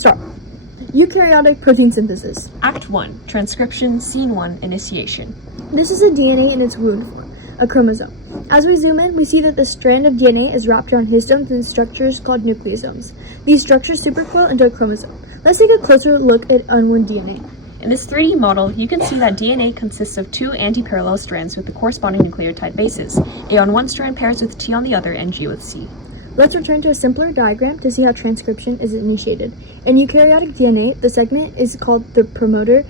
Start. Eukaryotic protein synthesis. Act 1. Transcription. Scene 1. Initiation. This is a DNA in its wound form, a chromosome. As we zoom in, we see that the strand of DNA is wrapped around histones and structures called nucleosomes. These structures supercoil into a chromosome. Let's take a closer look at unwound DNA. In this 3D model, you can see that DNA consists of two anti-parallel strands with the corresponding nucleotide bases. A on one strand pairs with T on the other and G with C. Let's return to a simpler diagram to see how transcription is initiated. In eukaryotic DNA, the segment is called the promoter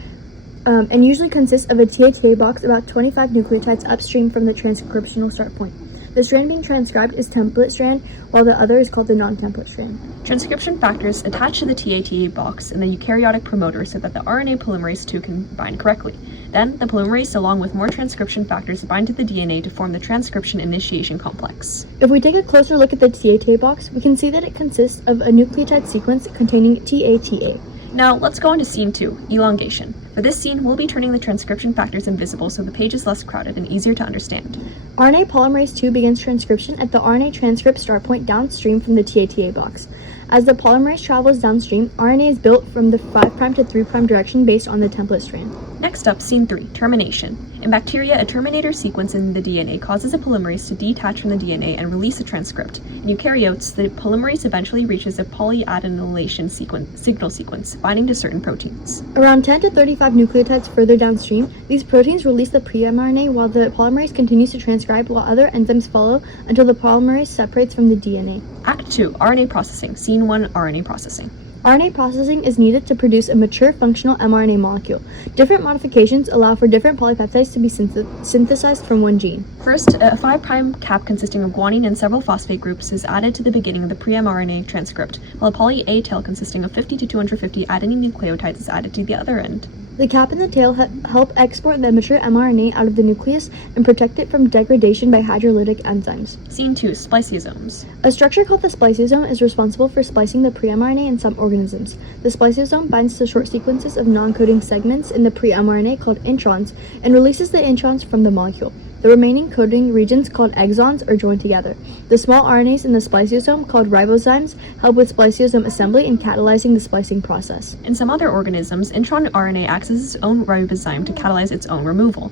and usually consists of a TATA box about 25 nucleotides upstream from the transcriptional start point. The strand being transcribed is template strand, while the other is called the non-template strand. Transcription factors attach to the TATA box in the eukaryotic promoter so that the RNA polymerase II can bind correctly. Then, the polymerase, along with more transcription factors, bind to the DNA to form the transcription initiation complex. If we take a closer look at the TATA box, we can see that it consists of a nucleotide sequence containing TATA. Now, let's go on to scene 2, elongation. For this scene, we'll be turning the transcription factors invisible so the page is less crowded and easier to understand. RNA polymerase II begins transcription at the RNA transcript start point downstream from the TATA box. As the polymerase travels downstream, RNA is built from the 5' to 3' direction based on the template strand. Next up, scene 3, termination. In bacteria, a terminator sequence in the DNA causes a polymerase to detach from the DNA and release a transcript. In eukaryotes, the polymerase eventually reaches a polyadenylation signal sequence, binding to certain proteins. Around 10 to 35 nucleotides further downstream, these proteins release the pre-mRNA while the polymerase continues to transcribe while other enzymes follow until the polymerase separates from the DNA. Act 2, RNA processing. Scene 1, RNA processing. RNA processing is needed to produce a mature functional mRNA molecule. Different modifications allow for different polypeptides to be synthesized from one gene. First, a 5' cap consisting of guanine and several phosphate groups is added to the beginning of the pre-mRNA transcript, while a poly-A tail consisting of 50 to 250 adenine nucleotides is added to the other end. The cap and the tail help export the mature mRNA out of the nucleus and protect it from degradation by hydrolytic enzymes. Scene 2, spliceosomes. A structure called the spliceosome is responsible for splicing the pre-mRNA in some organisms. The spliceosome binds to short sequences of non-coding segments in the pre-mRNA called introns and releases the introns from the molecule. The remaining coding regions, called exons, are joined together. The small RNAs in the spliceosome, called ribozymes, help with spliceosome assembly and catalyzing the splicing process. In some other organisms, intron RNA acts as its own ribozyme to catalyze its own removal.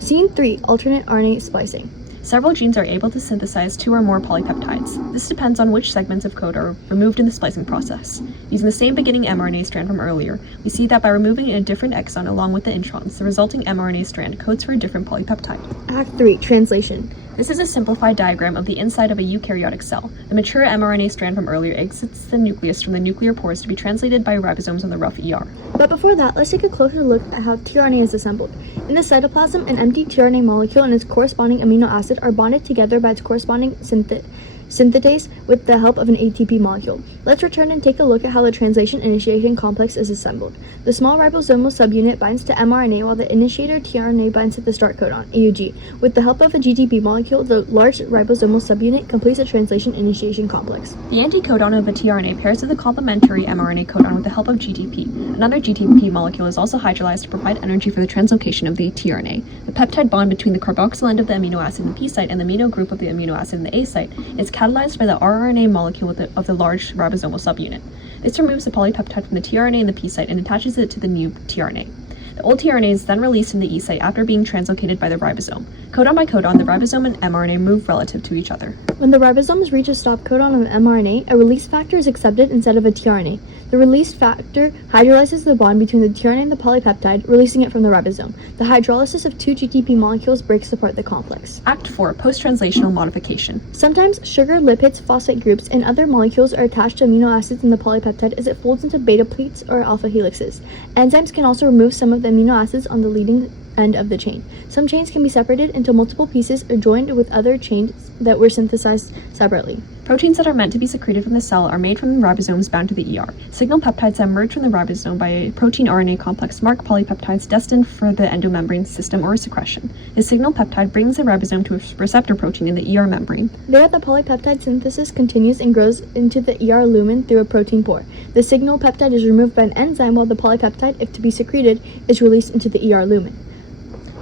Scene 3, alternate RNA splicing. Several genes are able to synthesize 2 or more polypeptides. This depends on which segments of code are removed in the splicing process. Using the same beginning mRNA strand from earlier, we see that by removing a different exon along with the introns, the resulting mRNA strand codes for a different polypeptide. Act 3, translation. This is a simplified diagram of the inside of a eukaryotic cell. The mature mRNA strand from earlier exits the nucleus from the nuclear pores to be translated by ribosomes on the rough ER. But before that, let's take a closer look at how tRNA is assembled. In the cytoplasm, an empty tRNA molecule and its corresponding amino acid are bonded together by its corresponding synthetase with the help of an ATP molecule. Let's return and take a look at how the translation initiation complex is assembled. The small ribosomal subunit binds to mRNA while the initiator tRNA binds to the start codon, AUG. With the help of a GTP molecule, the large ribosomal subunit completes the translation initiation complex. The anticodon of a tRNA pairs to the complementary mRNA codon with the help of GTP. Another GTP molecule is also hydrolyzed to provide energy for the translocation of the tRNA. The peptide bond between the carboxyl end of the amino acid in the P site and the amino group of the amino acid in the A site is catalyzed by the rRNA molecule of the large ribosomal subunit. This removes the polypeptide from the tRNA in the P site and attaches it to the new tRNA. The old tRNA is then released in the E site after being translocated by the ribosome. Codon by codon, the ribosome and mRNA move relative to each other. When the ribosomes reach a stop codon of mRNA, a release factor is accepted instead of a tRNA. The release factor hydrolyzes the bond between the tRNA and the polypeptide, releasing it from the ribosome. The hydrolysis of 2 GTP molecules breaks apart the complex. Act 4, post-translational modification. Sometimes sugar, lipids, phosphate groups, and other molecules are attached to amino acids in the polypeptide as it folds into beta pleats or alpha helixes. Enzymes can also remove some of the amino acids on the leading end of the chain. Some chains can be separated into multiple pieces or joined with other chains that were synthesized separately. Proteins that are meant to be secreted from the cell are made from the ribosomes bound to the ER. Signal peptides that emerge from the ribosome by a protein RNA complex mark polypeptides destined for the endomembrane system or secretion. The signal peptide brings the ribosome to a receptor protein in the ER membrane. There, the polypeptide synthesis continues and grows into the ER lumen through a protein pore. The signal peptide is removed by an enzyme while the polypeptide, if to be secreted, is released into the ER lumen.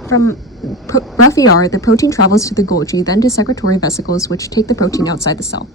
From rough ER, the protein travels to the Golgi, then to secretory vesicles, which take the protein outside the cell.